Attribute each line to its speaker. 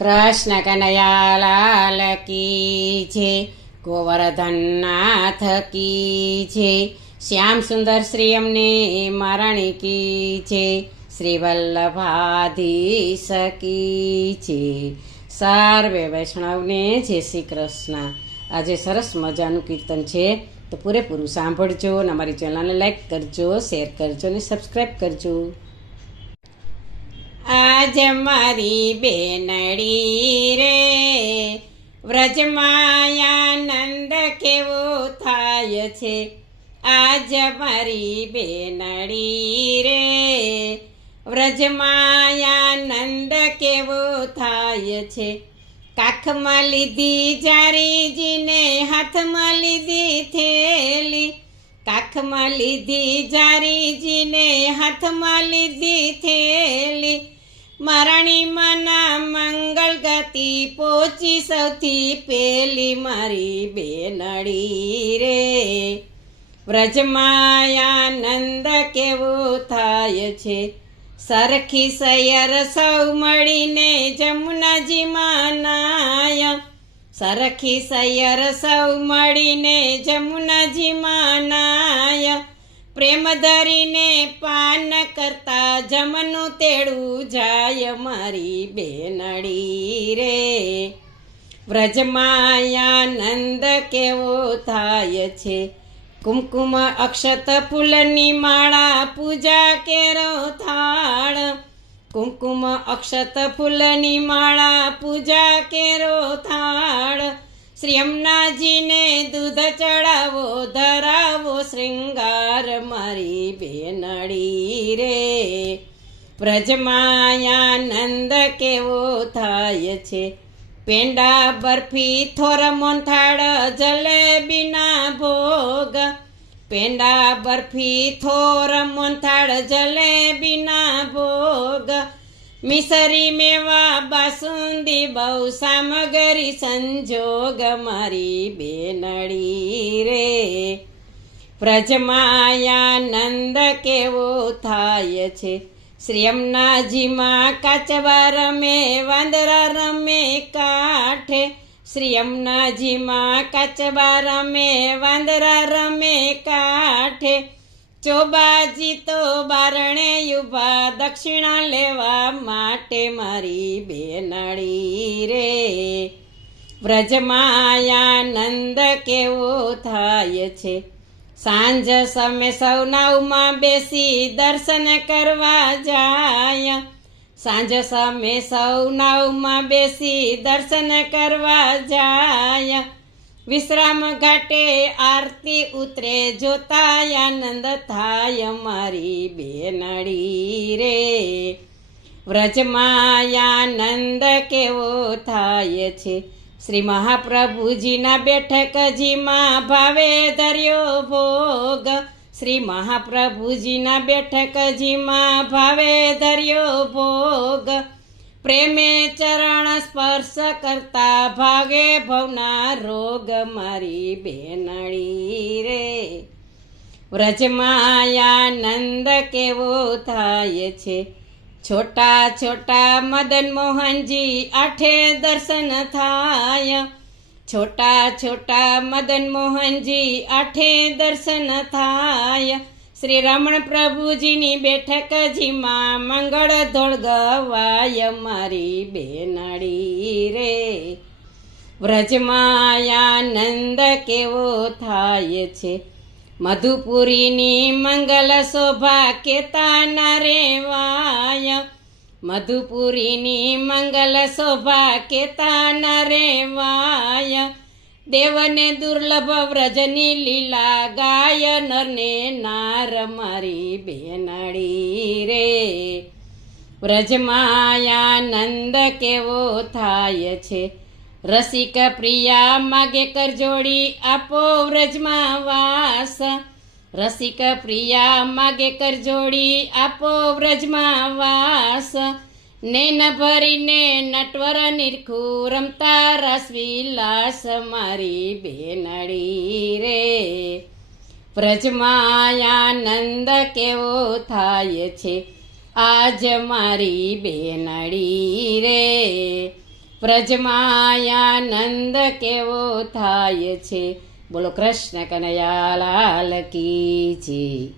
Speaker 1: કૃષ્ણ કનૈયાલાલ કી છે, ગોવર્ધનનાથ કી છે, શ્યામ સુંદર શ્રી અમને મારાણી કી છે શ્રી વલ્લભાધીશ કી છે. સર્વે વૈષ્ણવને જય શ્રી કૃષ્ણ. આજે સરસ મજાનું કીર્તન છે. તો પૂરેપૂરું સાંભળજો અને અમારી ચેનલને લાઈક કરજો શેર કરજો અને સબસ્ક્રાઈબ કરજો. આજ મારી બેનડી રે. વ્રજમાયાનંદ કેવો થાય છે? આજ મારી બેનડી રે. વ્રજમાયાનંદ કેવો થાય છે? કાખમાં લીધી જારીજીને હાથમાં લીધી થેલી. કાખમાં લીધી જારીજીને હાથમાં લીધી થેલી. મારાણી માના મંગળ ગતિ પોચી સૌથી પેલી મારી બેનડી રે. વ્રજમાયાનંદ કેવો થાય છે? સરખી સૈયર સૌ મળીને જમુનાજીમાં નાય સરખી સૈયર સૌ મળીને જમુનાજીમાં નાય પ્રેમ ધરીને પાન કરતા જમનું તેડું જાય મારી બેનડી રે. વ્રજમાયાનંદ કેવો થાય છે? કુમકુમ અક્ષત ફૂલની માળા પૂજા કેરો થાળ. કુમકુમ અક્ષત ફૂલની માળા પૂજા કેરો થાળ. શ્રી અમનાજીને દૂધ બેનડી રે વ્રજમાયાનંદ કેવો થાય છે? પેંડા બરફી થોર મોંથાળ જલેબીના ભોગ. પેંડા બરફી થોર મોંથાળ જલેબીના ભોગ. મિસરી મેવા બાસુંદી બહુ સામગ્રી સંજોગ મારી બેનડી રે. વ્રજમાયાનંદ કેવો થાય છે શ્રી અમનાજીમાં રમે વાંદરા રમે કાંઠે શ્રી અમનાજીમાં રમે વાંદરા રમે કાંઠે ચોબાજી તો બારણે યુભા દક્ષિણા લેવા માટે મારી બેનડી રે વ્રજમાયાનંદ કેવો થાય છે સાંજ સમે સૌ નાવમાં બેસી દર્શન કરવા જાય. સાંજ સમે સૌ નાવમાં બેસી દર્શન કરવા જાય. વિશ્રામ ઘાટે આરતી ઉતરે જોતા આનંદ થાય મારી બેનડી રે. વ્રજમાયાનંદ કેવો થાય છે? શ્રી મહાપ્રભુજીના બેઠકજીમાં ભાવે ધર્યો ભોગ. શ્રી મહાપ્રભુજીના બેઠકજીમાં ભાવે ધર્યો ભોગ. પ્રેમે ચરણ સ્પર્શ કરતા ભાગે ભવના રોગ મારી બેનળી રે. વ્રજમાયાનંદ કેવો થાય છે? છોટા છોટા મદન મોહનજી આઠે દર્શન થાય. છોટા છોટા મદન મોહનજી આઠે દર્શન થાય. શ્રી રમણ પ્રભુજીની બેઠક જીમાં મંગળ ધોળ ગવાય મારી બેનડી રે. વ્રજમાયાનંદ કેવો થાય છે? મધુપુરીની મંગલ શોભા કેતાના રેવાય મધુપુરીની મંગલ શોભા કેતાના રેવાય દેવને દુર્લભ વ્રજની લીલા ગાય નરને નાર મારી બેનડી રે વ્રજમાયાનંદ કેવો થાય છે રસિક પ્રિયા માગે કર જોડી આપો વ્રજમાં વાસ. રસિક પ્રિયા માગે કર જોડી આપો વ્રજમાં વાસ. નેન ભરીને નટવર નિરખું રમતા રસવિલાસ મારી બેનડી રે. વ્રજમાયાનંદ કેવો થાય છે? આજ મારી બેનડી રે. વ્રજમાયાનંદ કેવો થાય છે? બોલો કૃષ્ણ કનૈયા લાલ કી છે